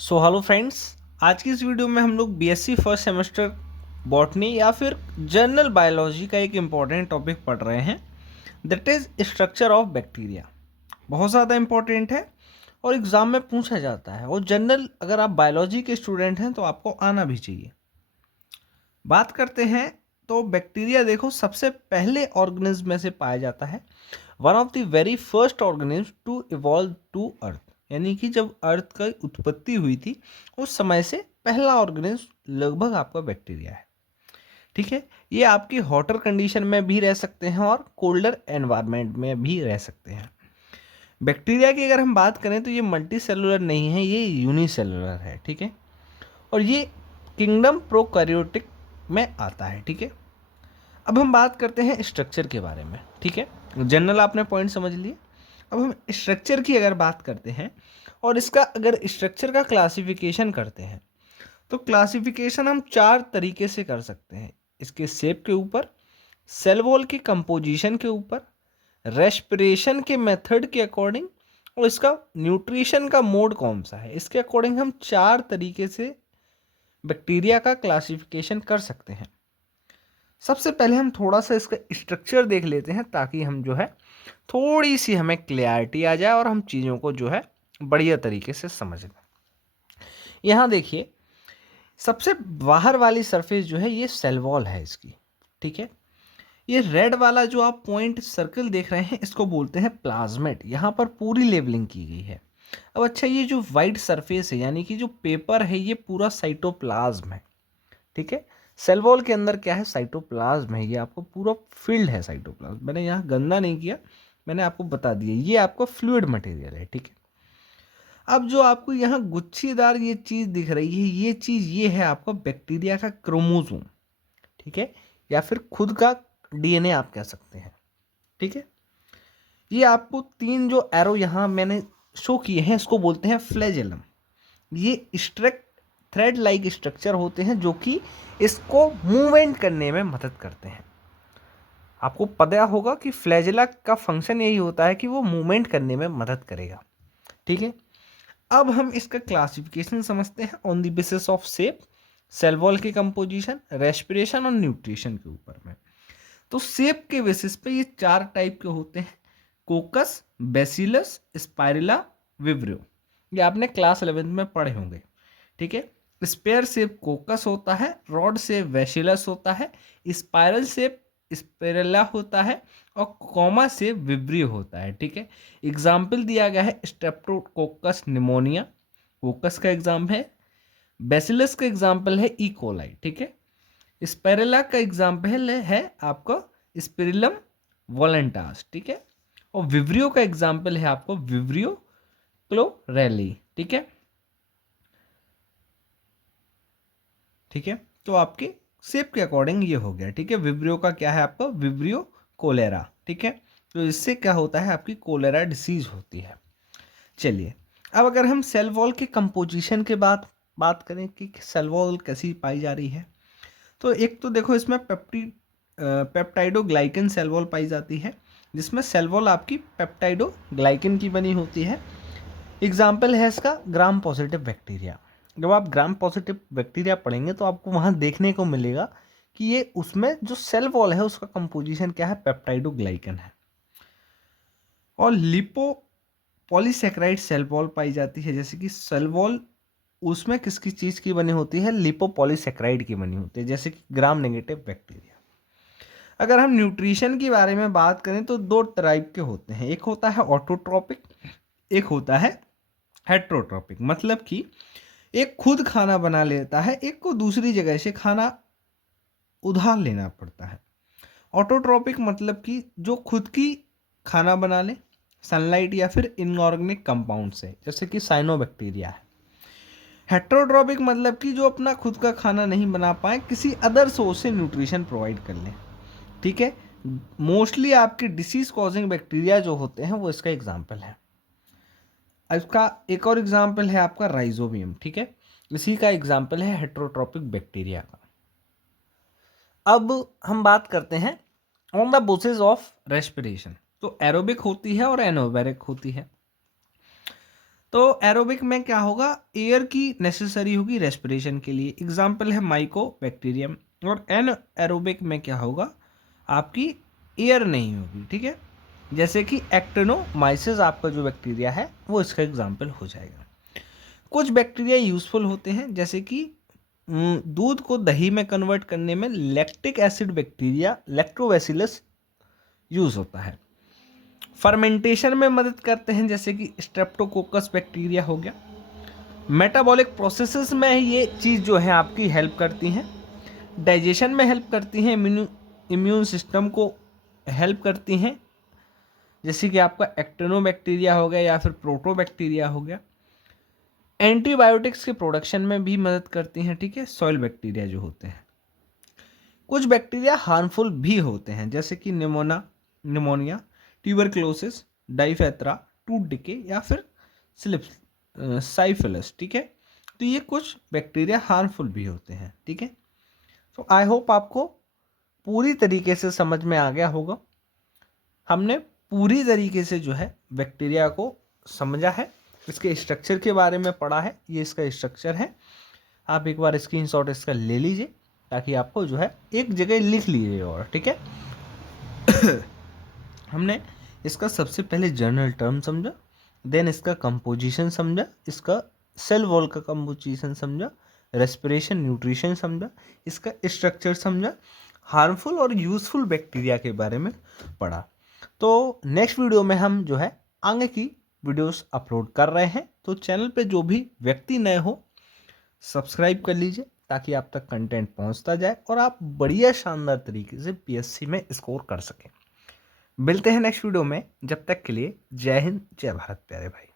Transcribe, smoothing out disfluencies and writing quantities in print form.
So hello friends, आज की इस वीडियो में हम लोग बीएससी फर्स्ट सेमेस्टर बॉटनी या फिर जनरल बायोलॉजी का एक इम्पॉर्टेंट टॉपिक पढ़ रहे हैं, that is structure of bacteria. बहुत ज़्यादा इम्पॉर्टेंट है और एग्ज़ाम में पूछा जाता है, और जनरल अगर आप बायोलॉजी के स्टूडेंट हैं तो आपको आना भी चाहिए। बात करते हैं तो बैक्टीरिया देखो सबसे पहले ऑर्गेनिज्म में से पाया जाता है, one of the very first organism to evolve to earth, यानी कि जब अर्थ की उत्पत्ति हुई थी उस समय से पहला ऑर्गेनिज्म लगभग आपका बैक्टीरिया है। ठीक है, ये आपकी हॉटर कंडीशन में भी रह सकते हैं और कोल्डर एनवायरनमेंट में भी रह सकते हैं। बैक्टीरिया की अगर हम बात करें तो ये मल्टी सेलुलर नहीं है, ये यूनिसेलुलर है। ठीक है, और ये किंगडम प्रोकैरियोटिक में आता है। ठीक है, अब हम बात करते हैं स्ट्रक्चर के बारे में। ठीक है, जनरल आपने पॉइंट समझ लिए। अब हम स्ट्रक्चर की अगर बात करते हैं और इसका अगर स्ट्रक्चर का क्लासिफिकेशन करते हैं तो क्लासिफिकेशन हम चार तरीके से कर सकते हैं। इसके शेप के ऊपर, सेल वॉल की कंपोजिशन के ऊपर, रेस्पिरेशन के मेथड के अकॉर्डिंग, और इसका न्यूट्रिशन का मोड कौन सा है, इसके अकॉर्डिंग हम चार तरीके से बैक्टीरिया का क्लासिफिकेशन कर सकते हैं। सबसे पहले हम थोड़ा सा इसका स्ट्रक्चर देख लेते हैं ताकि हम जो है थोड़ी सी हमें क्लैरिटी आ जाए और हम चीज़ों को जो है बढ़िया तरीके से समझ लें। यहाँ देखिए, सबसे बाहर वाली सरफेस जो है ये सेल वॉल है इसकी। ठीक है, ये रेड वाला जो आप पॉइंट सर्कल देख रहे हैं इसको बोलते हैं प्लाज्मेट। यहाँ पर पूरी लेबलिंग की गई है। अब अच्छा, ये जो वाइट सरफेस है यानी कि जो पेपर है ये पूरा साइटोप्लाज्म है। ठीक है, सेल वॉल के अंदर क्या है, साइटोप्लाज्म है। ये आपको पूरा फील्ड है साइटोप्लाज्म। मैंने यहाँ गंदा नहीं किया, मैंने आपको बता दिया ये आपका फ्लूइड मटेरियल है। ठीक है, अब जो आपको यहाँ गुच्छीदार ये चीज़ दिख रही है, ये चीज़ ये है आपका बैक्टीरिया का क्रोमोसोम। ठीक है, या फिर खुद का डीएनए आप कह सकते हैं। ठीक है, ये आपको तीन जो एरो यहाँ मैंने शो किए हैं इसको बोलते हैं फ्लैजेलम। ये स्ट्रेक्ट थ्रेड लाइक स्ट्रक्चर होते हैं जो कि इसको मूवमेंट करने में मदद करते हैं। आपको पता होगा कि फ्लैजेला का फंक्शन यही होता है कि वो मूवमेंट करने में मदद करेगा। ठीक है, अब हम इसका क्लासिफिकेशन समझते हैं on the basis of shape, cell wall की कंपोजिशन, रेस्पिरेशन और न्यूट्रिशन के ऊपर में। तो शेप के बेसिस पे ये चार टाइप के होते हैं, कोकस, बेसिलस, स्पाइरुला, विब्रियो। ये आपने क्लास 11 में पढ़े होंगे। ठीक है, स्पेयर शेप कोकस होता है, रॉड शेप बेसिलस होता है, स्पाइरल शेप स्पेरेला होता है, और कॉमा शेप विब्रियो होता है। ठीक है, एग्जाम्पल दिया गया है स्ट्रेप्टोकोकस निमोनिया, कोकस का एग्जाम्पल है। बेसिलस का एग्जाम्पल है ई कोलाई। ठीक है, स्पेरेला का एग्जाम्पल है आपका स्पिरिलम वोलेंटास। ठीक है, और विब्रियो का एग्जाम्पल है आपको विब्रियो क्लोरेली। ठीक है, ठीक है, तो आपके शेप के अकॉर्डिंग ये हो गया। ठीक है, विब्रियो का क्या है आपका विब्रियो कोलेरा। ठीक है, तो इससे क्या होता है आपकी कोलेरा डिसीज होती है। चलिए, अब अगर हम सेल वॉल के कंपोजिशन के बात करें कि सेल वॉल कैसी पाई जा रही है, तो एक तो देखो इसमें पेप्टाइडोग्लाइकन सेल वॉल पाई जाती है, जिसमें सेल वॉल आपकी पेप्टाइडोग्लाइकन की बनी होती है। एग्जाम्पल है इसका ग्राम पॉजिटिव बैक्टीरिया। जब आप ग्राम पॉजिटिव बैक्टीरिया पढ़ेंगे तो आपको वहाँ देखने को मिलेगा कि ये उसमें जो सेल वॉल है उसका कंपोजिशन क्या है, पेप्टाइडोग्लाइकन है। और लिपो पॉलीसेक्राइड सेल वॉल पाई जाती है, जैसे कि सेल वॉल उसमें किसकी चीज़ की बनी होती है, लिपोपॉलीसेक्राइड की बनी होती है, जैसे कि ग्राम नेगेटिव बैक्टीरिया। अगर हम न्यूट्रिशन के बारे में बात करें तो दो टाइप के होते हैं, एक होता है ऑटोट्रॉपिक, एक होता है हेट्रोट्रॉपिक। मतलब कि एक खुद खाना बना लेता है, एक को दूसरी जगह से खाना उधार लेना पड़ता है। ऑटोट्रॉपिक मतलब कि जो खुद की खाना बना ले सनलाइट या फिर इनऑर्गेनिक कंपाउंड से, जैसे कि साइनोबैक्टीरिया है। हेट्रोट्रॉपिक मतलब कि जो अपना खुद का खाना नहीं बना पाए, किसी अदर सोर्स से न्यूट्रिशन प्रोवाइड कर लें। ठीक है, मोस्टली आपके डिसीज कॉजिंग बैक्टीरिया जो होते हैं वो इसका एग्जाम्पल है। इसका एक और एग्जाम्पल है आपका राइजोबियम। ठीक है, इसी का एग्जाम्पल है हेट्रोट्रॉपिक बैक्टीरिया का। अब हम बात करते हैं on the basis of respiration. तो एरोबिक होती है और एनोबैरिक होती है। तो एरोबिक में क्या होगा, एयर की नेसेसरी होगी रेस्पिरेशन के लिए, एग्जाम्पल है माइकोबैक्टीरियम। और एन एरोबिक में क्या होगा, आपकी एयर नहीं होगी, ठीक है, जैसे कि एक्टिनोमाइसिस आपका जो बैक्टीरिया है वो इसका एग्जाम्पल हो जाएगा। कुछ बैक्टीरिया यूजफुल होते हैं, जैसे कि दूध को दही में कन्वर्ट करने में lactic acid bacteria lactobacillus use होता है। फर्मेंटेशन में मदद करते हैं, जैसे कि स्ट्रेप्टोकोकस बैक्टीरिया हो गया। मेटाबॉलिक प्रोसेसेस में ये चीज़ जो है आपकी हेल्प करती हैं। डाइजेशन में हेल्प करती हैं, इम्यून सिस्टम को हेल्प करती हैं, जैसे कि आपका एक्टिनोबैक्टीरिया हो गया या फिर प्रोटोबैक्टीरिया हो गया। एंटीबायोटिक्स के प्रोडक्शन में भी मदद करती हैं, ठीक है, सॉइल बैक्टीरिया जो होते हैं। कुछ बैक्टीरिया हार्मफुल भी होते हैं, जैसे कि निमोनिया, ट्यूबरक्लोसिस, डाइफेथ्रा, टूथ डिके या फिर साइफिलिस, ठीक है। तो ये कुछ बैक्टीरिया हार्मफुल भी होते हैं, ठीक है। तो आई होप आपको पूरी तरीके से समझ में आ गया होगा। हमने पूरी तरीके से जो है बैक्टीरिया को समझा है, इसके स्ट्रक्चर के बारे में पढ़ा है। ये इसका स्ट्रक्चर है, आप एक बार स्क्रीनशॉट इसका ले लीजिए ताकि आपको जो है एक जगह लिख लीजिए, और ठीक है। हमने इसका सबसे पहले जनरल टर्म समझा, देन इसका कंपोजिशन समझा, इसका सेल वॉल का कंपोजिशन समझा, रेस्पिरेशन न्यूट्रिशन समझा, इसका स्ट्रक्चर समझा, हार्मफुल और यूजफुल बैक्टीरिया के बारे में पढ़ा। तो नेक्स्ट वीडियो में हम जो है आगे की वीडियोस अपलोड कर रहे हैं, तो चैनल पे जो भी व्यक्ति नए हो सब्सक्राइब कर लीजिए ताकि आप तक कंटेंट पहुंचता जाए और आप बढ़िया शानदार तरीके से पीएससी में स्कोर कर सकें। मिलते हैं नेक्स्ट वीडियो में, जब तक के लिए जय हिंद जय भारत प्यारे भाई।